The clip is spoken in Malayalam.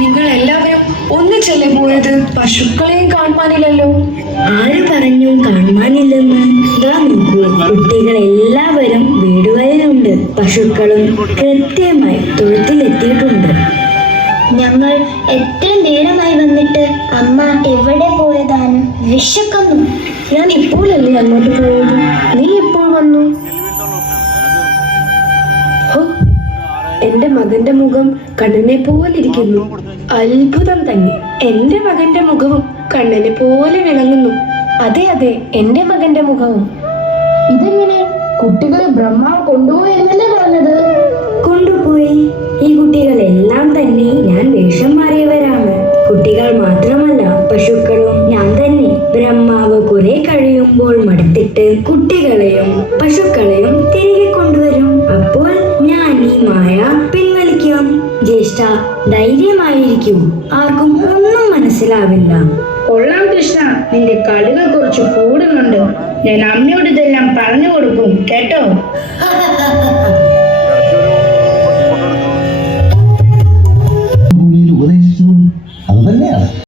നിങ്ങൾ എല്ലാവരും ഒന്നിച്ചല്ലേ പോയത്? പശുക്കളെയും കാണാനില്ലല്ലോ. ആര് പറഞ്ഞു കാണാനില്ലെന്ന്? ഇതാ നോക്കൂ, കുട്ടികൾ എല്ലാവരും വീടുകളിലുണ്ട്. പശുക്കളും കൃത്യമായി തൊഴുത്തിലെത്തിയിട്ടുണ്ട്. ഞങ്ങൾ എത്ര നേരമായി വന്നിട്ട് അമ്മ എവിടെ പോയതാണ്? വിശക്കുന്നു. ഞാൻ ഇപ്പോഴല്ലേ അങ്ങോട്ട് പോയത്, നീ എപ്പോൾ വന്നു? ഹോ, എന്റെ മകന്റെ മുഖം കണ്ണനെ പോലിരിക്കുന്നു. അത്ഭുതം തന്നെ. എന്റെ മകന്റെ മുഖവും കണ്ണനെ പോലെ വിളങ്ങുന്നു. അതെ അതെ, എന്റെ മകന്റെ മുഖവും. ഇതെങ്ങനെ? കുട്ടികളെ ബ്രഹ്മാവ് കൊണ്ടുപോയി എന്നല്ലേ പറഞ്ഞത്? കൊണ്ടുപോയി. ഈ കുട്ടികളെല്ലാം തന്നെ ഞാൻ വേഷം മാറിയവരാണ്. കുട്ടികൾ മാത്രമല്ല, പശുക്കളും ഞാൻ തന്നെ. ബ്രഹ്മാവ് കുറെ കഴിയുമ്പോൾ മടുത്തിട്ട് കുട്ടികളെയും പശുക്കളെയും തിരികെ കൊണ്ടുവരും. അപ്പോൾ ഞാൻ ഈ മായ പിൻവലിക്കും. ജ്യേഷ്ഠ, ധൈര്യമായിരിക്കും. ആർക്കും ഒന്നും മനസ്സിലാവില്ല. കൊള്ളാം കൃഷ്ണ, നിന്റെ കളികൾ കുറച്ച് കൂടുന്നുണ്ട്. ഞാൻ അമ്മയോട് ഇതെല്ലാം പറഞ്ഞു കൊടുക്കും കേട്ടോ.